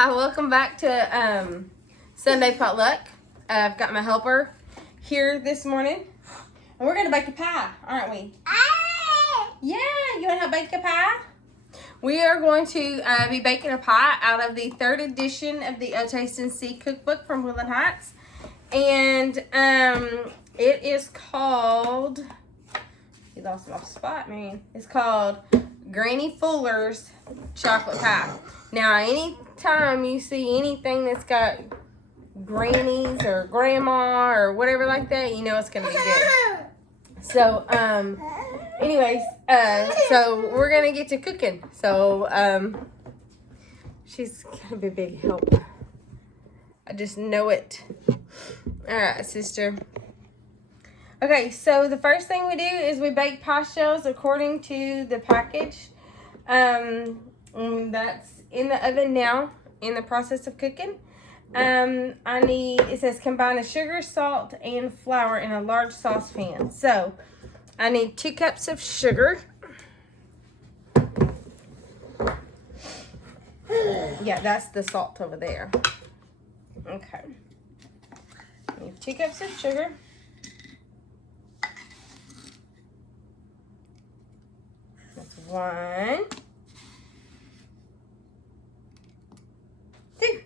Hi, welcome back to Sunday Potluck. I've got my helper here this morning. And we're going to bake a pie, aren't we? Yeah, you want to help bake a pie? We are going to be baking a pie out of the 3rd edition of the Taste and See cookbook from Woodland Heights. And it is called, you lost my spot, man. It's called Granny Fuller's Chocolate Pie. Now, anytime you see anything that's got grannies or grandma or whatever like that, you know it's going to be good. So, anyways, so we're going to get to cooking. So, she's going to be a big help. I just know it. All right, sister. Okay, so the first thing we do is we bake pie shells according to the package. That's in the oven now, in the process of cooking. It says combine the sugar, salt, and flour in a large saucepan. So, I need 2 cups of sugar. Yeah, that's the salt over there. Okay. I need 2 cups of sugar. That's 1, 2.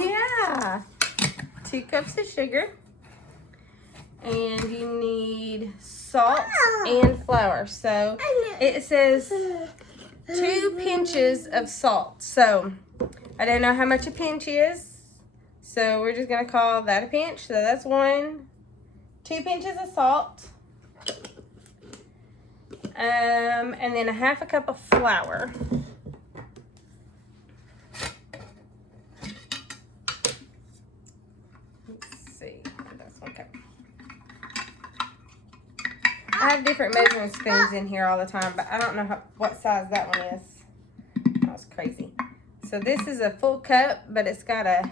Yeah. 2 cups of sugar. And you need salt and flour. So it says 2 pinches of salt. So I don't know how much a pinch is. So we're just going to call that a pinch. So that's 2 pinches of salt. And then 1/2 cup of flour. Let's see. That's 1 cup. I have different measuring spoons in here all the time, but I don't know what size that one is. That was crazy. So this is a full cup, but it's got a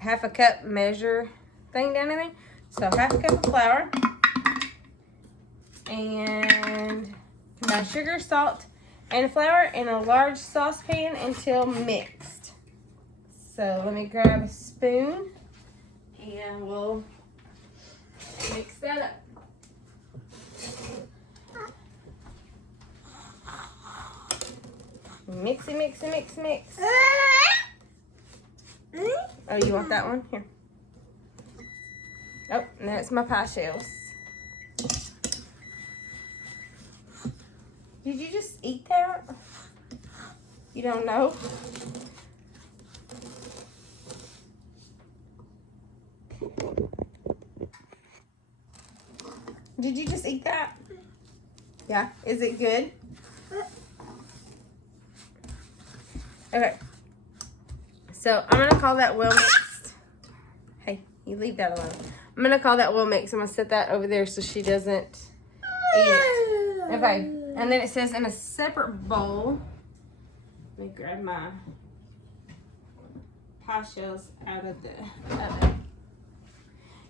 1/2 cup measure thing down in there. So 1/2 cup of flour. And combine sugar, salt, and flour in a large saucepan until mixed. So let me grab a spoon and we'll mix that up. Mixy, mixy, mix, mix. Oh, you want that one? Here. Oh, and that's my pie shells. Did you just eat that? You don't know? Did you just eat that? Yeah. Is it good? Okay. So I'm going to call that well mixed. Hey, you leave that alone. I'm going to call that well mixed. I'm going to set that over there so she doesn't eat it. Okay. And then it says in a separate bowl. Let me grab my pie shells out of the oven.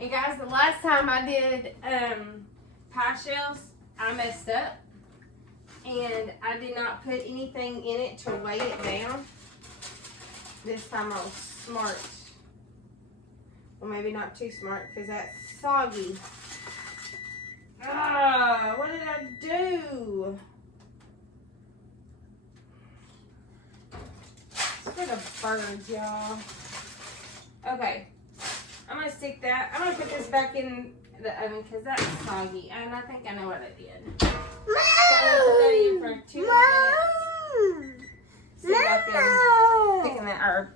And guys, the last time I did pie shells, I messed up. And I did not put anything in it to weigh it down. This time I was smart. Well, maybe not too smart because that's soggy. Ah, what did I do? It's for the birds, y'all. Okay. I'm going to stick that. I'm going to put this back in the oven because that's soggy. And I think I know what I did. So I'm going to put that in for 2 minutes. See if I can thicken that herb.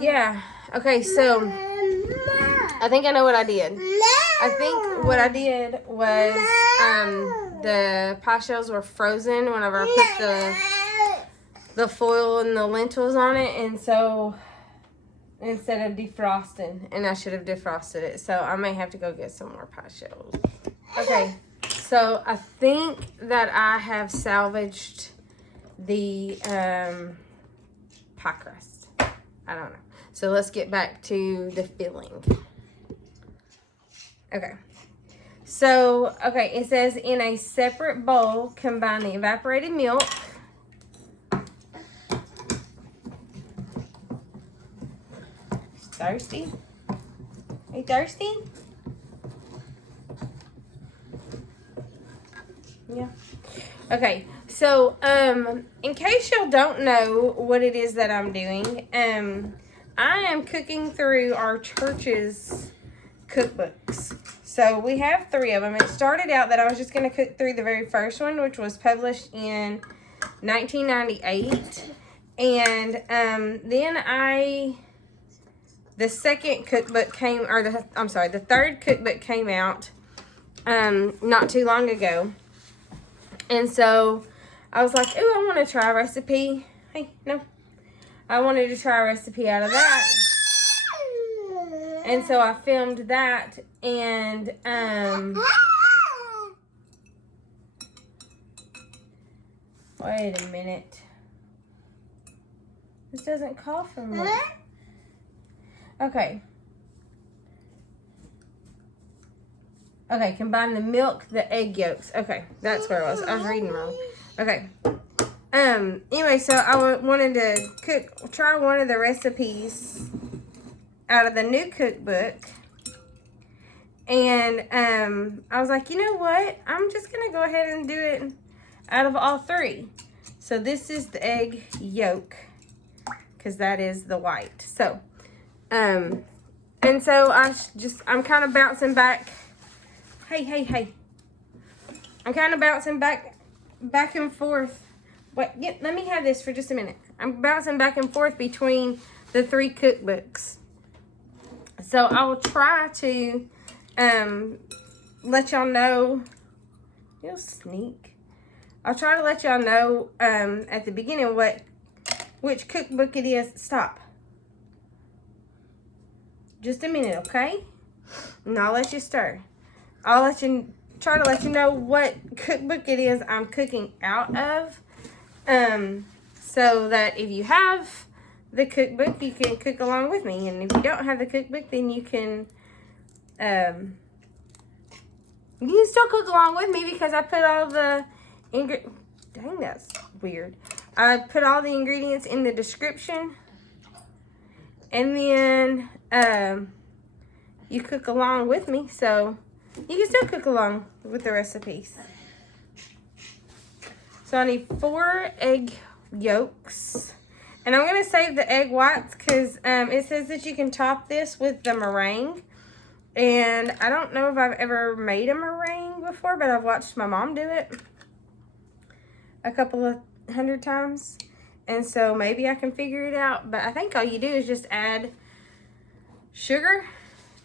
Yeah. Okay, so I think I know what I did. I think what I did was the pie shells were frozen whenever I put the foil and the lentils on it, and so instead of defrosting, and I should have defrosted it, so I may have to go get some more pie shells. Okay, so I think that I have salvaged the pie crust. I don't know. So let's get back to the filling. Okay. So, okay, it says in a separate bowl, combine the evaporated milk Thirsty? Are you thirsty? Yeah. Okay, so in case y'all don't know what it is that I'm doing, I am cooking through our church's cookbooks. So we have 3 of them. It started out that I was just going to cook through the very first one, which was published in 1998. And then the second cookbook came, or the third cookbook came out not too long ago. And so I was like, ooh, I want to try a recipe. Hey, no. I wanted to try a recipe out of that. And so I filmed that, and wait a minute. This doesn't call for much. Okay. Okay, combine the milk, the egg yolks. Okay, that's where I was. I was reading wrong. Okay. Anyway, so I wanted to try one of the recipes out of the new cookbook. And I was like, you know what? I'm just going to go ahead and do it out of all 3. So this is the egg yolk, because that is the white. So, and so I'm kind of bouncing back. Hey. I'm kind of bouncing back and forth. Wait, let me have this for just a minute. I'm bouncing back and forth between the 3 cookbooks. So I will try to let y'all know. You'll sneak. I'll try to let y'all know at the beginning which cookbook it is. Stop. Just a minute, okay? And I'll let you stir. I'll try to let you know what cookbook it is I'm cooking out of. So that if you have the cookbook, you can cook along with me. And if you don't have the cookbook, then you can still cook along with me, because I put all the ingredients. Dang, that's weird. I put all the ingredients in the description. And then you cook along with me, so you can still cook along with the recipes. So I need 4 egg yolks. And I'm going to save the egg whites because it says that you can top this with the meringue. And I don't know if I've ever made a meringue before, but I've watched my mom do it a couple of 100 times. And so maybe I can figure it out. But I think all you do is just add sugar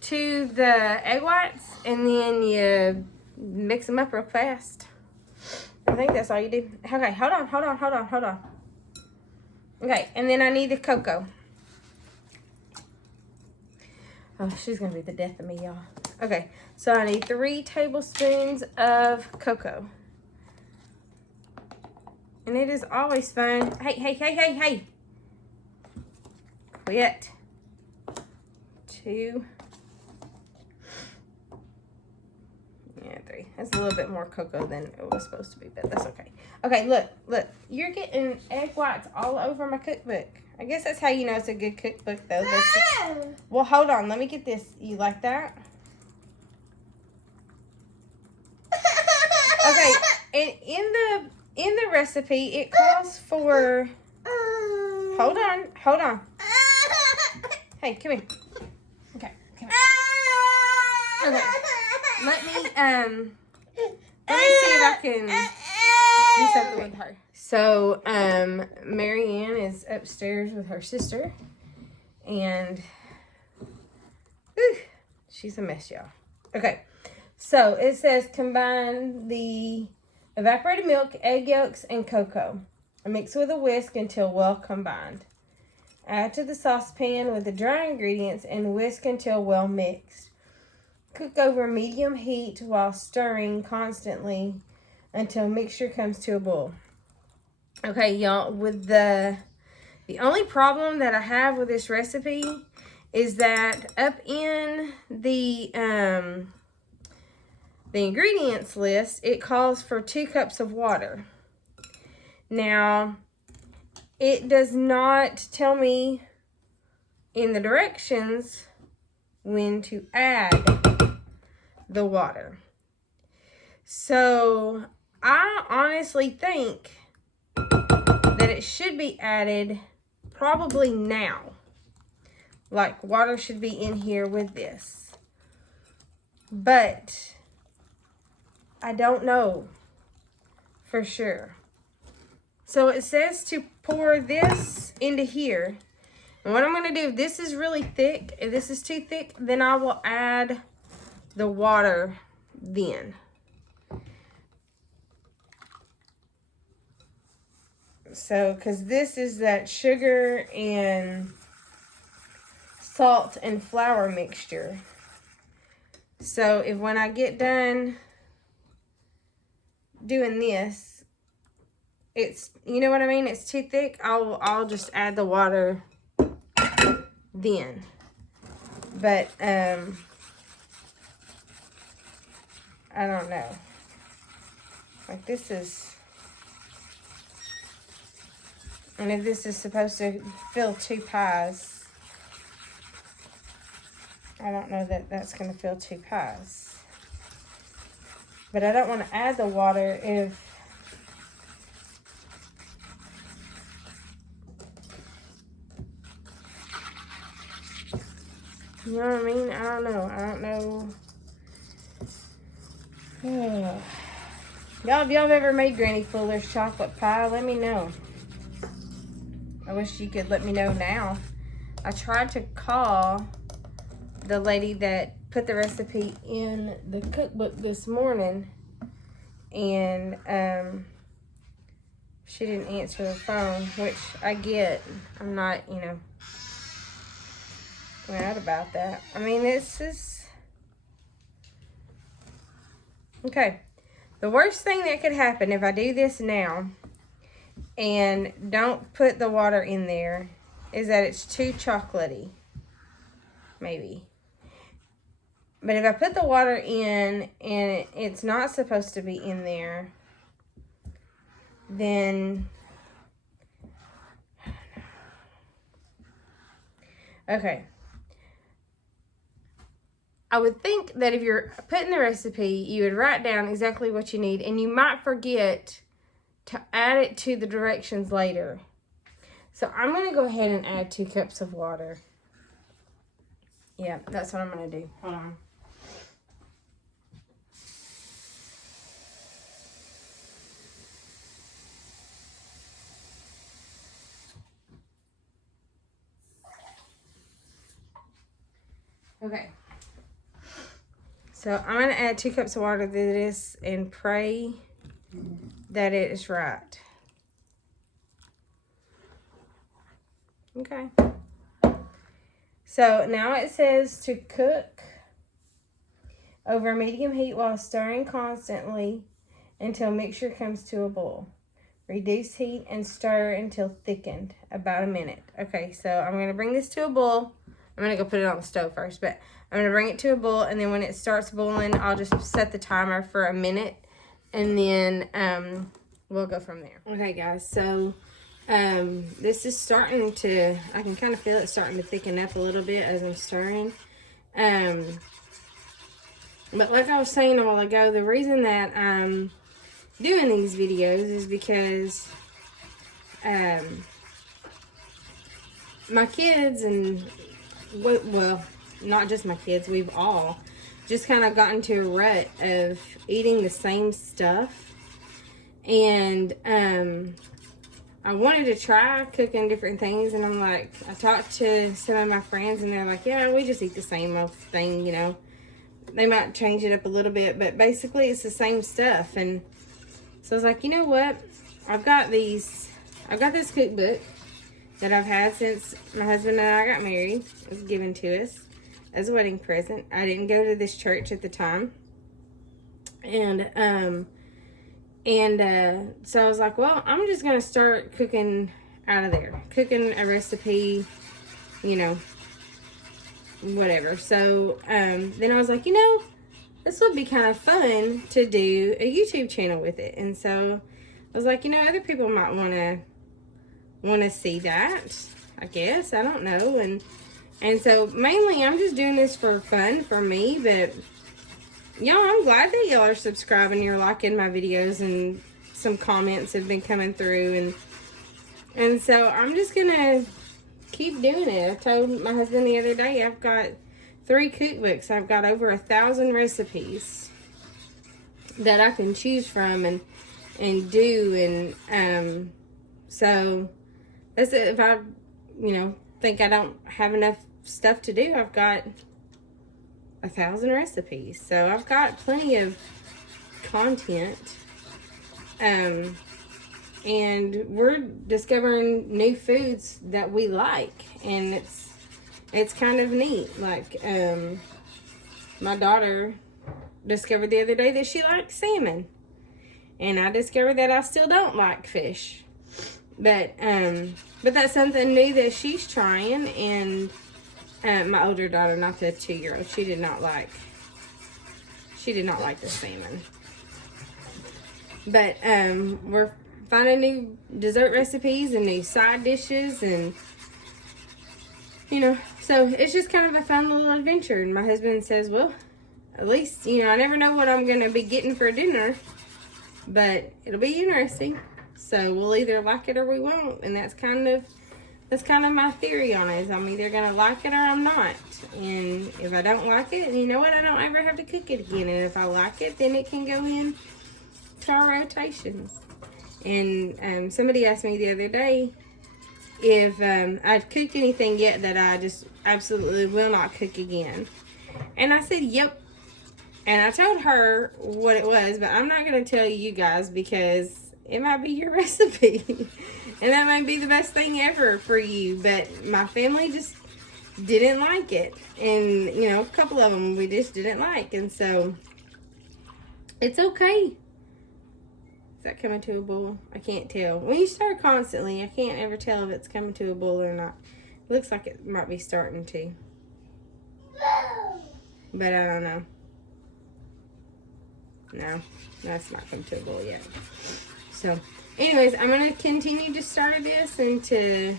to the egg whites, and then you mix them up real fast. I think that's all you do. Okay, hold on. Okay, and then I need the cocoa. Oh, she's gonna be the death of me, y'all. Okay, so I need 3 tablespoons of cocoa. And it is always fun. Hey. Quit. 2. Yeah, 3. That's a little bit more cocoa than it was supposed to be, but that's okay. Okay, look. You're getting egg whites all over my cookbook. I guess that's how you know it's a good cookbook, though. Well, hold on. Let me get this. You like that? Okay, and in the recipe, it calls for... Hold on. Hey, come here. Okay, come here. Okay. Let me see if I can do something with her. So, Marianne is upstairs with her sister, and she's a mess, y'all. Okay, so it says combine the evaporated milk, egg yolks, and cocoa. Mix with a whisk until well combined. Add to the saucepan with the dry ingredients and whisk until well mixed. Cook over medium heat while stirring constantly until mixture comes to a boil. Okay, y'all, with the only problem that I have with this recipe is that up in the ingredients list, it calls for 2 cups of water. Now, it does not tell me in the directions when to add the water. So I honestly think that it should be added probably now. Like water should be in here with this. But I don't know for sure. So it says to pour this into here. And what I'm going to do, if this is really thick, if this is too thick, then I will add the water then. So, because this is that sugar and salt and flour mixture. So, if when I get done doing this, it's, you know what I mean, it's too thick, I'll just add the water then. But, I don't know. Like this is, and if this is supposed to fill 2 pies, I don't know that that's going to fill 2 pies. But I don't want to add the water if you know what I mean? I don't know. Y'all, if y'all have ever made Granny Fuller's chocolate pie, let me know. I wish you could let me know now. I tried to call the lady that put the recipe in the cookbook this morning, and she didn't answer the phone, which I get. I'm not, you know, mad about that. I mean, this is okay. The worst thing that could happen if I do this now and don't put the water in there is that it's too chocolatey, maybe. But if I put the water in and it's not supposed to be in there, then okay. I would think that if you're putting the recipe, you would write down exactly what you need, and you might forget to add it to the directions later. So I'm going to go ahead and add 2 cups of water. Yeah, that's what I'm going to do. Hold on. Okay. So I'm going to add 2 cups of water to this and pray that it is right. Okay. So now it says to cook over medium heat while stirring constantly until mixture comes to a boil. Reduce heat and stir until thickened, about a minute. Okay, so I'm going to bring this to a boil. I'm going to go put it on the stove first, but I'm going to bring it to a boil, and then when it starts boiling, I'll just set the timer for a minute, and then we'll go from there. Okay, guys, so this is starting to, I can kind of feel it starting to thicken up a little bit as I'm stirring. But like I was saying a while ago, the reason that I'm doing these videos is because my kids and, well, not just my kids, we've all just kind of gotten to a rut of eating the same stuff. And I wanted to try cooking different things, and I'm like, I talked to some of my friends, and they're like, yeah, we just eat the same old thing, you know. They might change it up a little bit, but basically it's the same stuff. And so I was like, you know what? I've got this cookbook that I've had since my husband and I got married. It was given to us as a wedding present. I didn't go to this church at the time. And so I was like, well, I'm just going to start cooking out of there. Cooking a recipe, you know, whatever. So then I was like, you know, this would be kind of fun to do a YouTube channel with it. And so I was like, you know, other people might want to see that, I guess. I don't know. And so mainly I'm just doing this for fun for me, but y'all, I'm glad that y'all are subscribing. You're liking my videos, and some comments have been coming through, and so I'm just gonna keep doing it. I told my husband the other day I've got 3 cookbooks. I've got over 1,000 recipes that I can choose from and do, and so that's it. If I, think I don't have enough stuff to do, I've got 1,000 recipes, so I've got plenty of content, and we're discovering new foods that we like, and it's kind of neat. Like, my daughter discovered the other day that she likes salmon, and I discovered that I still don't like fish, but that's something new that she's trying. And my older daughter, not the 2-year-old, she did not like the salmon. But we're finding new dessert recipes and new side dishes, and so it's just kind of a fun little adventure. And my husband says, well, at least, I never know what I'm gonna be getting for dinner, but it'll be interesting. So we'll either like it or we won't, and that's kind of my theory on it. Is I'm either gonna like it or I'm not. And if I don't like it, you know what? I don't ever have to cook it again. And if I like it, then it can go in to our rotations. And somebody asked me the other day if I'd cooked anything yet that I just absolutely will not cook again. And I said, yep. And I told her what it was, but I'm not going to tell you guys because it might be your recipe. And that might be the best thing ever for you. But my family just didn't like it. And, a couple of them we just didn't like. And so, it's okay. Is that coming to a boil? I can't tell. When you stir constantly, I can't ever tell if it's coming to a boil or not. It looks like it might be starting to. But I don't know. No, that's not come to a boil yet. So, anyways, I'm going to continue to stir this and to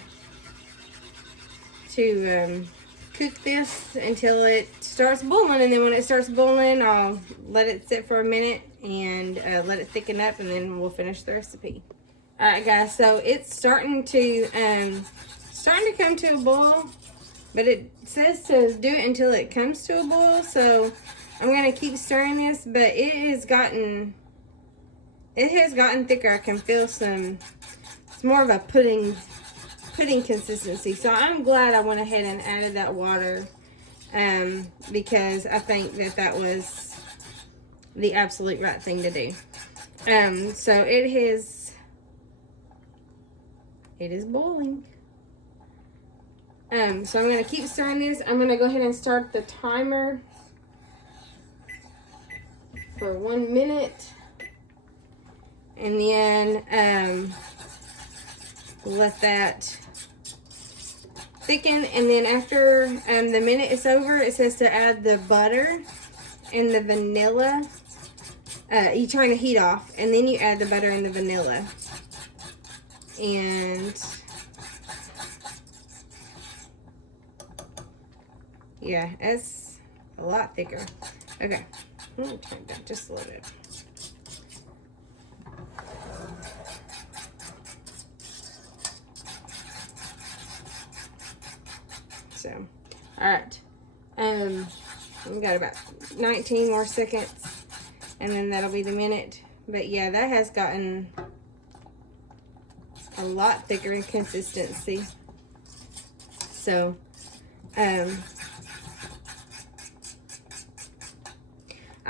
cook this until it starts boiling. And then when it starts boiling, I'll let it sit for a minute and let it thicken up, and then we'll finish the recipe. Alright guys, so it's starting to come to a boil, but it says to do it until it comes to a boil, so I'm going to keep stirring this, but it has gotten thicker. I can feel it's more of a pudding consistency. So I'm glad I went ahead and added that water, because I think that was the absolute right thing to do. So it is boiling. So I'm going to keep stirring this. I'm going to go ahead and start the timer for 1 minute. And then let that thicken. And then after the minute is over, it says to add the butter and the vanilla. You turn the heat off, and then you add the butter and the vanilla. And yeah, it's a lot thicker. Okay, I'm gonna turn it down just a little bit. So, all right, we got about 19 more seconds, and then that'll be the minute. But yeah, that has gotten a lot thicker in consistency. So, I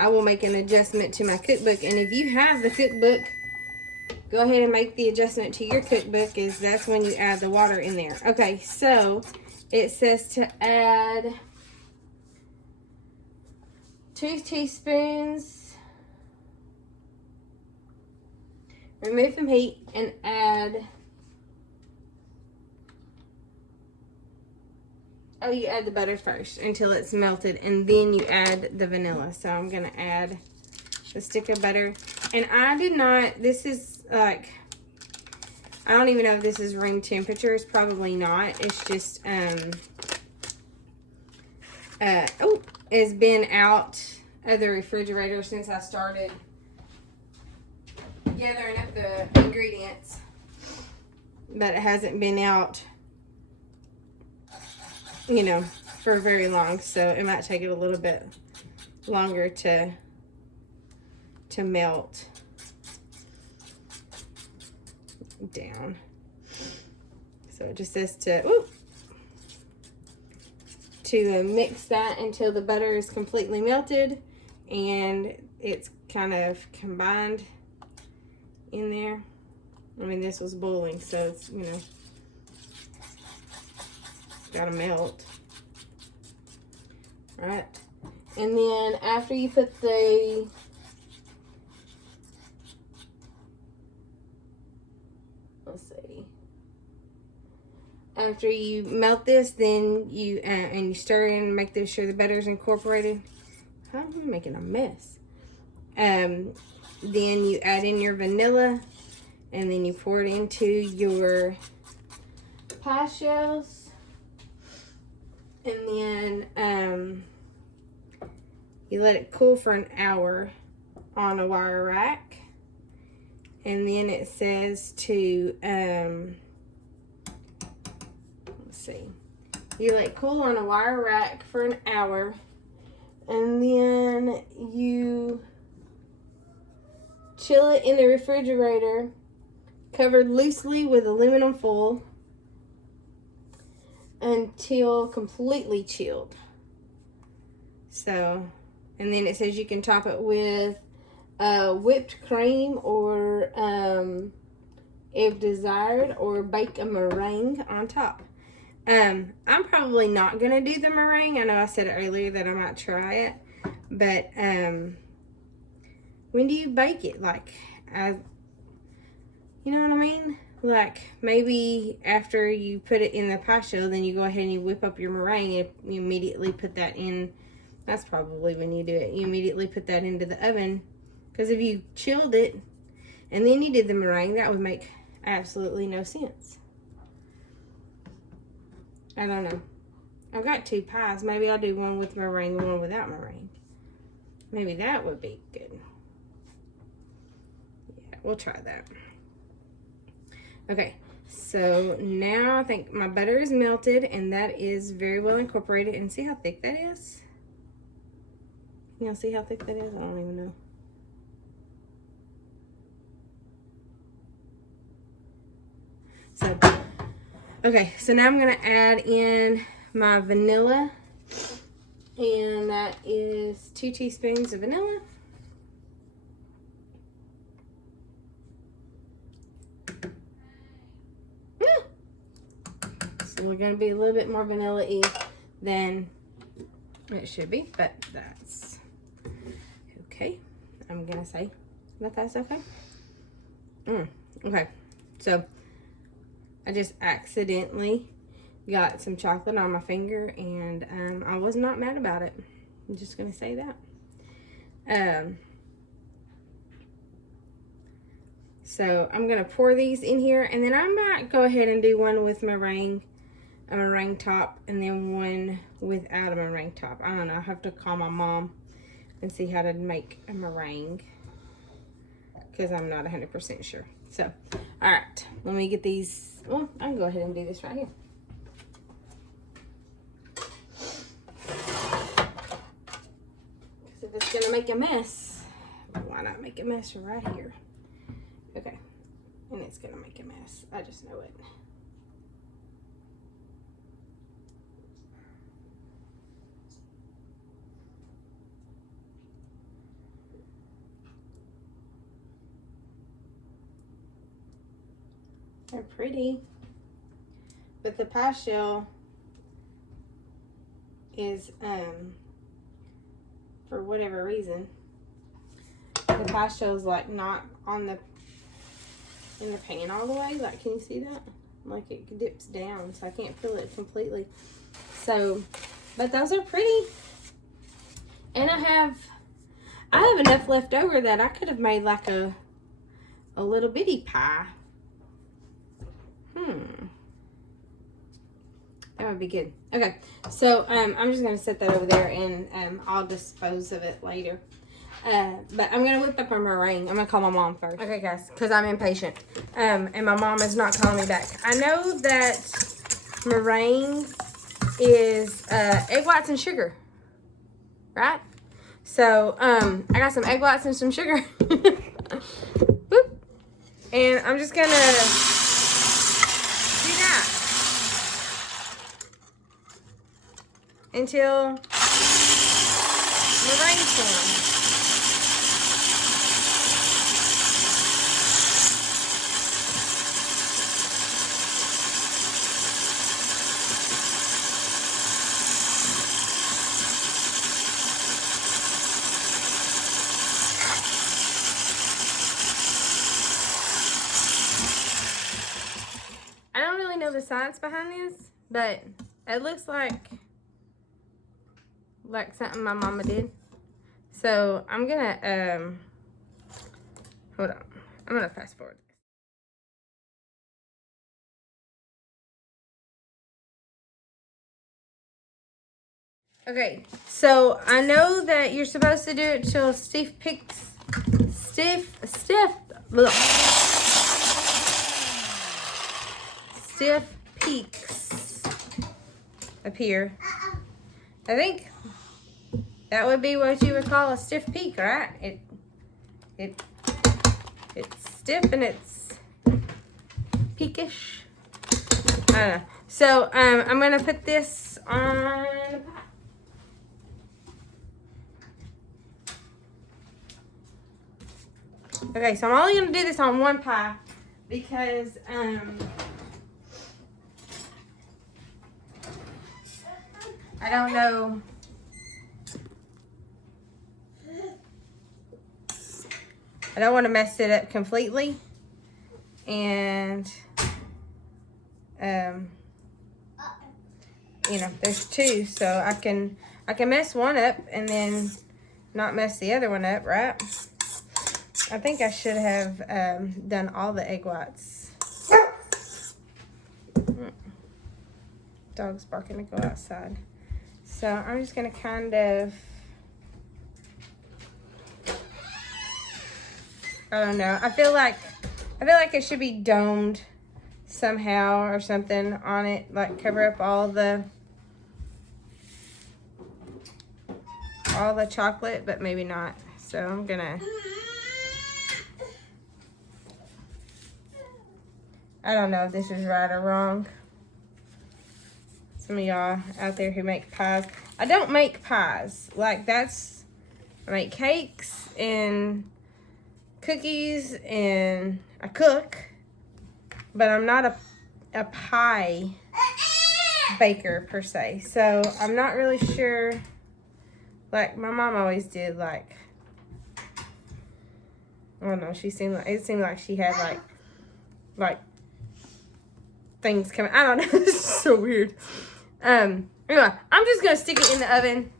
will make an adjustment to my cookbook. And if you have the cookbook, go ahead and make the adjustment to your cookbook, as that's when you add the water in there. Okay, so it says to add 2 teaspoons, remove from heat, and add, you add the butter first until it's melted, and then you add the vanilla. So I'm gonna add the stick of butter. And I did not, this is like, I don't even know if this is room temperature. It's probably not. It's just has been out of the refrigerator since I started gathering up the ingredients, but it hasn't been out, you know, for very long, so it might take it a little bit longer to melt down. So it just says to mix that until the butter is completely melted and it's kind of combined in there. I mean, this was boiling, so it's, you know, gotta melt. Right? And then after you put the after you melt this, then you and you stir in and make sure the butter's incorporated. I'm making a mess. Then you add in your vanilla, and then you pour it into your pie shells, and then you let it cool for an hour on a wire rack. And then it says to you let it cool on a wire rack for an hour, and then you chill it in the refrigerator, covered loosely with aluminum foil, until completely chilled. So, and then it says you can top it with whipped cream, or if desired, or bake a meringue on top. I'm probably not gonna do the meringue. I know I said earlier that I might try it, but when do you bake it? Like, you know what I mean? Like, maybe after you put it in the pie shell, then you go ahead and you whip up your meringue and you immediately put that in. That's probably when you do it. You immediately put that into the oven, because if you chilled it and then you did the meringue, that would make absolutely no sense. I don't know. I've got two pies. Maybe I'll do one with meringue and one without meringue. Maybe that would be good. Yeah, we'll try that. Okay, so now I think my butter is melted, and that is very well incorporated. And see how thick that is? You know, see how thick that is? I don't even know. So, okay, so now I'm going to add in my vanilla, and that is 2 teaspoons of vanilla. So we're going to be a little bit more vanilla-y than it should be, but that's okay. I'm going to say that that's okay. Okay, so I just accidentally got some chocolate on my finger, and I was not mad about it. I'm just gonna say that. So I'm gonna pour these in here, and then I might go ahead and do one with meringue, a meringue top, and then one without a meringue top. I don't know. I have to call my mom and see how to make a meringue, because I'm not 100% sure. So, all right, let me get these. Well, I can go ahead and do this right here. Because if it's gonna make a mess, why not make a mess right here? Okay, and it's gonna make a mess. I just know it. They're pretty, but the pie shell is, for whatever reason, the pie shell is like not on in the pan all the way. Like, can you see that? Like, it dips down, so I can't fill it completely. So, but those are pretty, and I have enough left over that I could have made like a little bitty pie. That would be good. Okay, so I'm just gonna set that over there, and I'll dispose of it later. But I'm gonna whip up a meringue. I'm gonna call my mom first. Okay, guys, because I'm impatient, and my mom is not calling me back. I know that meringue is egg whites and sugar, right? So I got some egg whites and some sugar. Boop. And I'm just gonna do that until meringue forms. I don't really know the science behind this, but it looks like something my mama did. So I'm gonna hold on. I'm gonna fast forward. Okay, so I know that you're supposed to do it till stiff peaks appear. I think that would be what you would call a stiff peak, right? It's stiff and it's peakish. I don't know. So I'm gonna put this on the pot. Okay, so I'm only gonna do this on one pie because I don't know. I don't want to mess it up completely, and you know, there's two, so I can mess one up and then not mess the other one up, right? I think I should have done all the egg whites. Dog's barking to go outside. So I'm just gonna kind of, I don't know. I feel like it should be domed somehow or something on it, like cover up all the chocolate, but maybe not. So I'm gonna, I don't know if this is right or wrong. Some of y'all out there who make pies. I don't make pies. Like I make cakes and cookies and I cook, but I'm not a pie baker per se. So I'm not really sure. Like my mom always did, like, I don't know, it seemed like she had like things coming. I don't know. This is so weird. Anyway, I'm just gonna stick it in the oven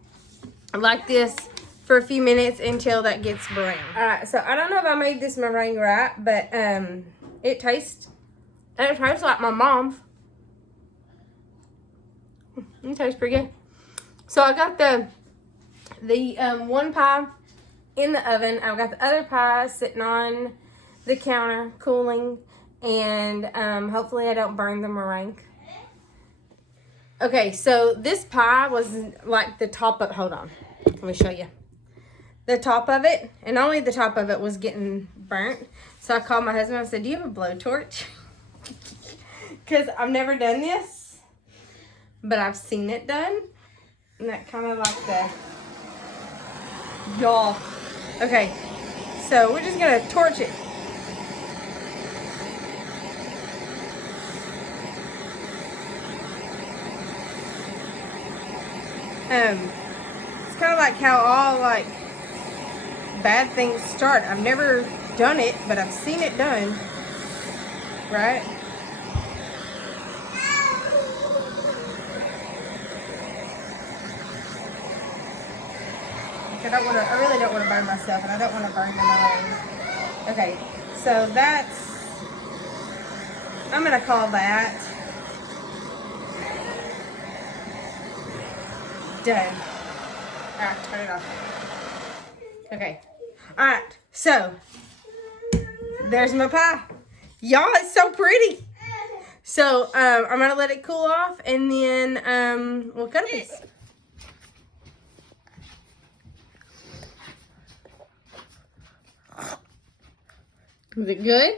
like this for a few minutes until that gets brown. Alright, so I don't know if I made this meringue right, but it tastes like my mom's. It tastes pretty good. So I got the one pie in the oven. I've got the other pie sitting on the counter cooling, and hopefully I don't burn the meringue. Okay, so this pie was like the top of, hold on, let me show you. The top of it, and only the top of it was getting burnt. So I called my husband and said, do you have a blowtorch? Because I've never done this, but I've seen it done. And that kind of like the, y'all. Okay, so we're just gonna torch it. It's kind of like how all like bad things start. I've never done it, but I've seen it done, right? I really don't want to burn myself, and I don't want to burn the meringue. Okay, so I'm gonna call that done. Alright, turn it off. Okay. Alright, so there's my pie. Y'all, it's so pretty. So I'm gonna let it cool off and then we'll cut a piece. Is it good?